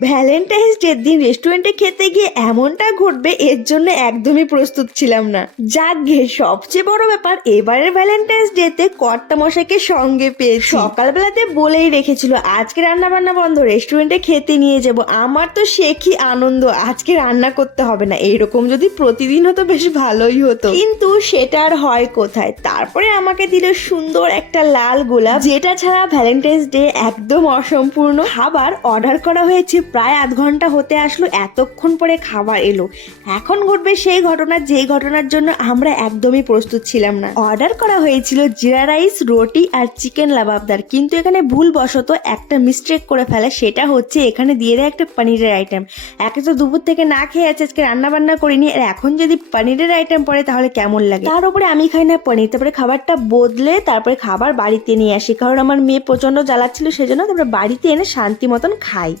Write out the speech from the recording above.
Valentine's ডের দিন রেস্টুরেন্টে খেতে গিয়ে এমনটা ঘটবে এর জন্য একদমই প্রস্তুত ছিলাম না। যাক গে সবচেয়ে বড় ব্যাপার এবারের ভ্যালেন্টাইন্স ডেতে কর্তা মশাইকে সঙ্গে পেয়ে সকালবেলাতে বলেই রেখেছিল আজকে রান্না বান্না বন্ধ রেস্টুরেন্টে খেতে নিয়ে যাব। আমার তো সে কি আনন্দ আজকে রান্না করতে হবে না। এইরকম যদি প্রতিদিন হতো বেশ ভালোই হতো। কিন্তু সেটা আর হয় কোথায়? তারপরে আমাকে দিল সুন্দর একটা লাল গোলাপ যেটা ছাড়া ভ্যালেন্টাইন্স ডে একদম অসম্পূর্ণ। খাবার অর্ডার করা হয়েছে প্রায় আধ ঘণ্টা হতে আসলো, এতক্ষণ পরে খাবার এলো। এখন ঘটবে সেই ঘটনা, যেই ঘটনার জন্য আমরা একদমই প্রস্তুত ছিলাম না। অর্ডার করা হয়েছিল জিরা রাইস, রুটি আর চিকেন লাবাবদার। কিন্তু এখানে ভুলবশত একটা মিস্টেক করে ফেলে, সেটা হচ্ছে এখানে দিয়ে দেয় একটা পনিরের আইটেম একে তো দুপুর থেকে না খেয়ে আছে, আজকে রান্না বান্না করিনি। আর এখন যদি পনিরের আইটেম পড়ে, তাহলে কেমন লাগে? তার উপরে আমি খাই না পনির, তারপরে খাবারটা বদলে তারপরে খাবার বাড়িতে নিয়ে আসি। কারণ আমার মেয়ে প্রচণ্ড জ্বালাচ্ছিল, সেজন্য তারপরে বাড়িতে এনে শান্তি মতন খাই।